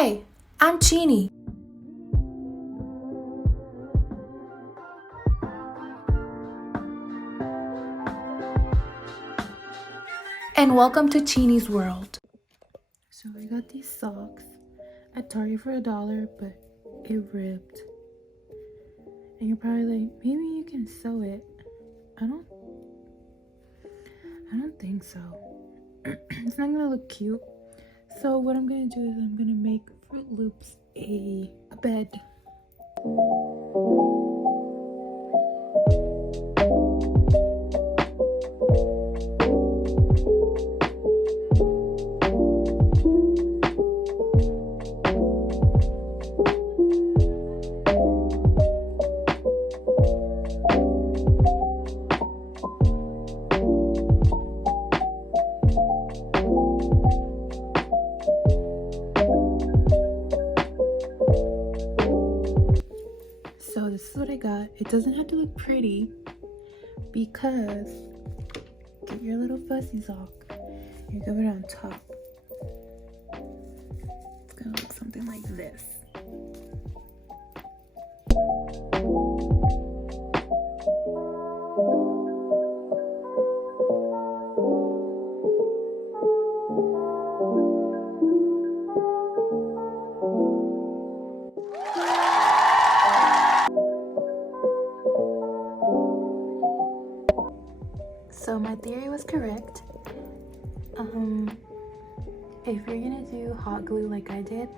Hey, I'm Chini. And welcome to Chini's world. So I got these socks at Target for $1, but it ripped. And you're probably like, maybe you can sew it. I don't think so. It's not gonna look cute. So what I'm gonna do is I'm gonna make Fruit Loops a bed. So this is what I got. It doesn't have to look pretty because get your little fuzzy sock. You give it on top. It's gonna look something like this. So my theory was correct. If you're gonna do hot glue like I did,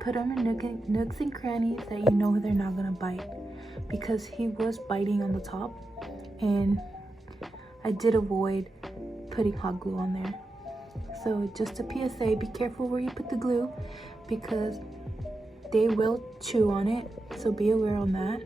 put them in nooks and crannies that you know they're not gonna bite, because he was biting on the top and I did avoid putting hot glue on there. So just a PSA, be careful where you put the glue because they will chew on it, so be aware on that.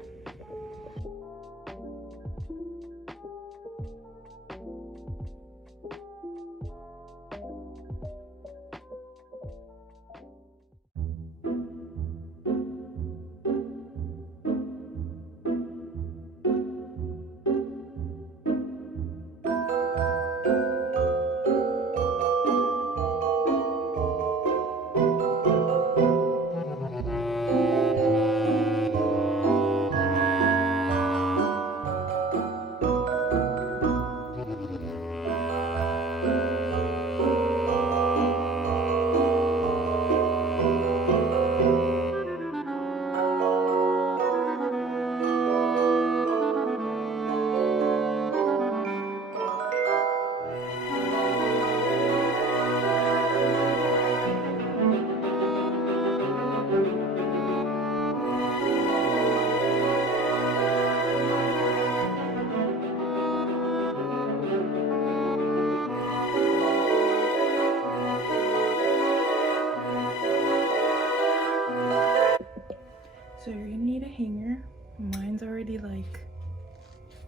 So you're gonna need a hanger. Mine's already like,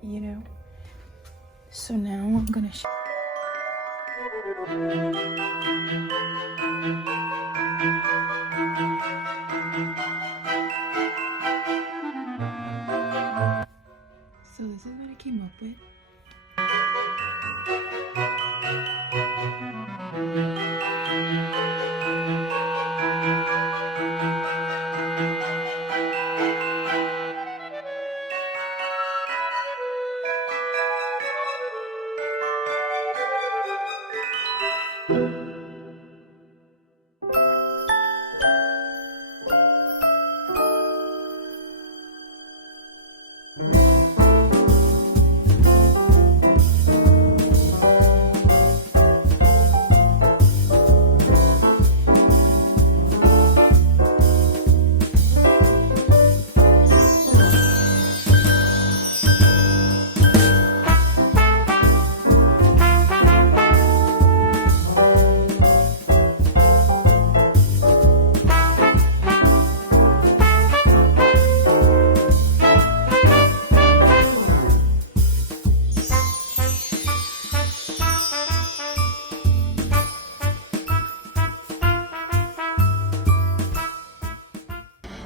you know. So now I'm gonna So this is what I came up with.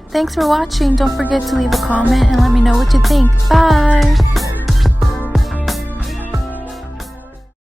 Thanks for watching. Don't forget to leave a comment and let me know what you think. Bye!